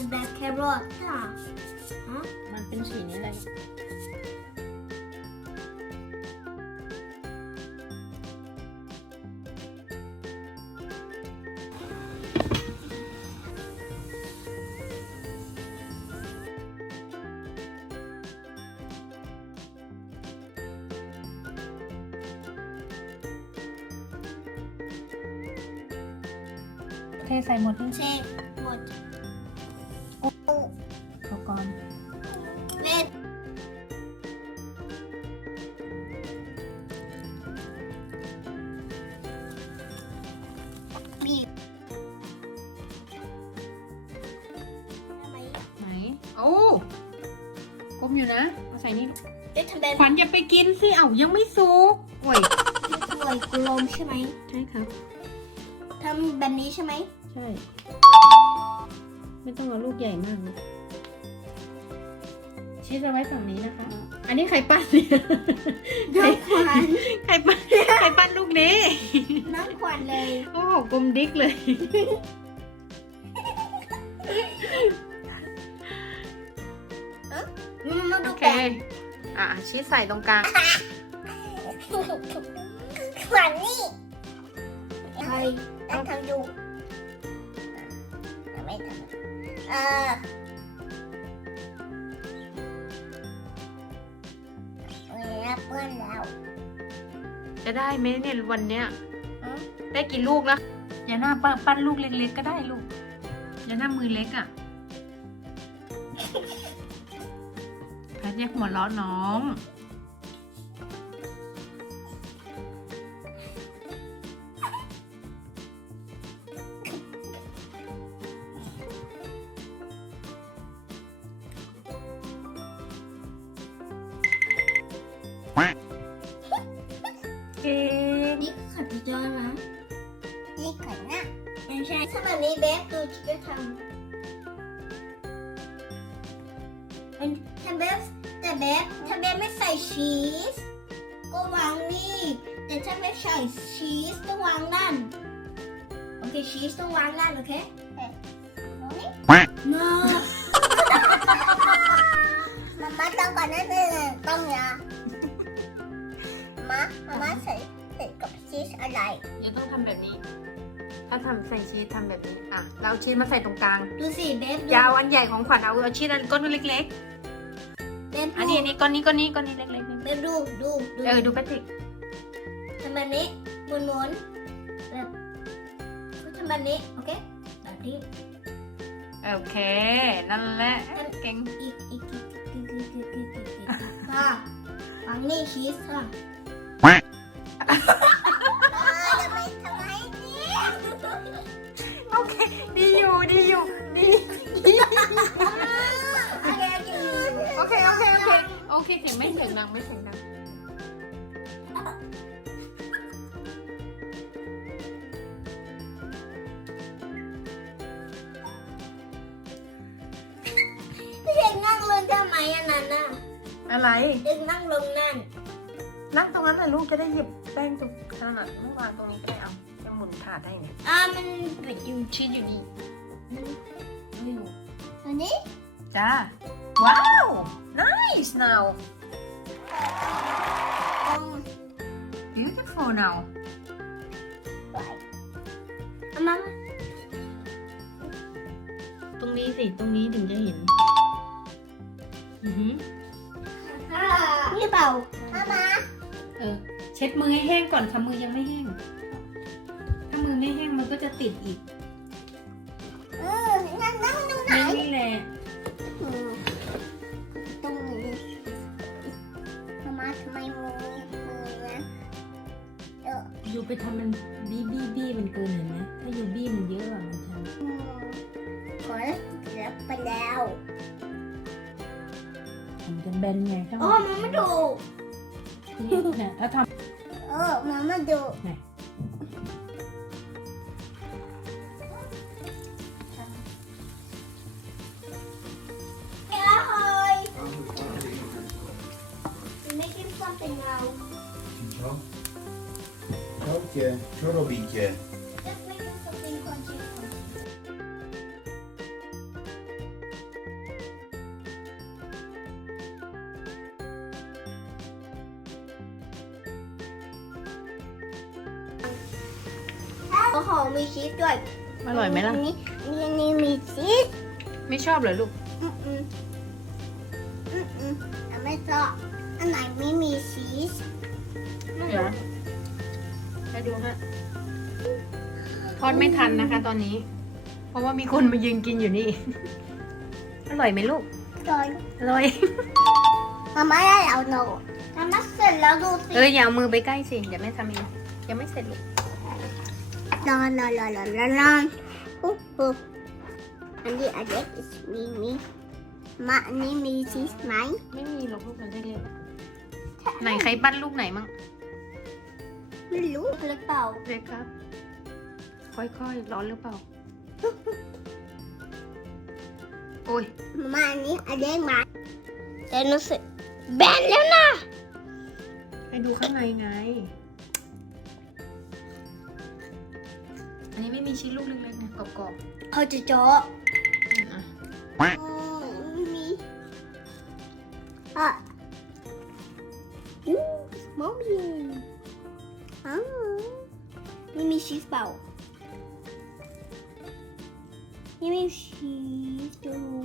มันแบบแครอทอะฮะมันเป็นสีนี้เลยเทใส่หมดที่เชฟหมด มอยู่นะเอาใส่นี่เอ๊ะทำแบบขวัญอย่าไปกินสิเอ้ายังไม่สุกโอ้ยสวยกลมใช่ไหมใช่ครับทำแบบนี้ใช่ไหมใช่ ไม่ต้องเอาลูกใหญ่มากนะชีสเอาไว้ฝั่งนี้นะคะ อันนี้ไข่ปั้นเนี่ยน้องขวัญไข่ปั้นไข่ปั้นลูกนี้น้องขวัญเลย โอ้โหกลมดิ๊กเลย อะชีสใส่ตรงกลางขวัญนี่ใครต้องทำอยู่ทำไม่ทำเออเนี่ยเปื้อนแล้ว จะได้ไหมเนี่ยวันเนี้ยได้กี่ลูกแล้วอย่าหน้าปั้นปั้นลูกเล็กๆก็ได้ลูกอย่าหน้ามือเล็กอะ่ อย่าหัวเราะน้องนี่ขัดพี่จอนนะนี่ขัดนะไม่ใช่ถ้ามันมีเบ๊ฟดูจะทำ เป็นถ้าเบฟแต่เบฟถ้าเบฟไม่ใส่ชีสก็วางนี่แต่ถ้าเบฟใส่ชีสต้องวางนั่นโอเคชีสต้องวางนั่นโอเคนี่ no มาม่าต้องก่อนนั่นเลยต้องยามามาม่าใส่ใส่กับชีสอะไรอย่าต้องทำแบบนี้ ถ้าทำใส่ชีสทำแบบนี้ อะเราเอาชีสมาใส่ตรงกลาง ดูสิเบฟดูยาวอันใหญ่ของขวัญเอาเอาชีสอันก้อนเล็กเบฟๆ อันนี้อันนี้ก้อนนี้ก้อนนี้ก้อนนี้เล็กๆนี่เบฟดูดูดูเออดูแพทริกทำแบบนี้หมุนหมุนแบบทำแบบนี้โอเคแบบนี้ โอเค นั่นแหละเก่งอีกอีกอีกอีกอีกอีกอีกอีกอีกค่ะวางนี่ชีสค่ะ อยู่ดีอยู่ดีโอเคโอเคโอเคโอเคเสียงไม่เสียงดังไม่เสียงดังเด็กนั่งลงทำไมอันนั้นน่ะอะไรเด็กนั่งลงนั่น นั่งตรงนั้นแหละลูกจะได้หยิบแป้งตรงนั้นอะไม่วางตรงนี้ก็ได้เอาจะหมุนถาดได้ไงอ่ามันแต่อยู่ชีสอยู่ดี อันนี้จ้าว้าว nice now ตรง beautiful now ไหวเอามาตรงนี้สิ ตรงนี้ถึงจะเห็น อือหือนี่เปล่ามามาเออ เช็ดมือให้แห้งก่อนค่ะ มือยังไม่แห้ง ถ้ามือไม่แห้งมันก็จะติดอีก ตรงนี้มามาทำไมมือมือนะเอออยู่ไปทำมันบี้บี้บี้มันเกินเห็นไหมถ้าอยู่บี้มันเยอะอะมันทอืมขอแล้วไปแล้วำมันจะแบนไงถ้าโอ้มันไม่ดูนี่เนี่ยถ้าทเออมันไม่ดูำเนี่ robicie? Co robicie? Có hồ mì xít rồi อร่อยไหมล่ะ นี่นี่นี่มีชีสไม่ชอบเลยลูก อืมอืมอืมอืมแต่ไม่ชอบอันไหนไม่มีชีสเหรอ ปดูฮะทอดไม่ทันนะคะ ตอนนี้ เพราะว่ามีคนมายืนกินอยู่นี่ อร่อยไหมลูกจอยอร่อย มาม่าได้เอาโนทำมาเสร็จแล้วดูสิเอออย่าเอามือไปใกล้สิเดี๋ยวแม่ทำเองยังไม่เสร็จลูกนอนนอนนอนนอนนอนนอนอุ๊บอุ๊บอันนี้อันเล็กมีมีมาอันนี้มีชีสไหมไม่มีหรอกลูกมันได้เลยไหนใครปั้นลูกไหนมั่ง ไม่รู้หรือเปล่าเล็กครับ ค่อยๆ ร้อนหรือเปล่า โอ้ยมาอันนี้อันเล็กไหมแต่รู้สึกแบนแล้วนะให้ดูข้างในไง อันนี้ไม่มีชิ้นลูกเล็กๆนะกรอบเขาจะเจาะๆอืมอะอื นี่มีชีสเปล่านี่ไม่มีชีสจะรู้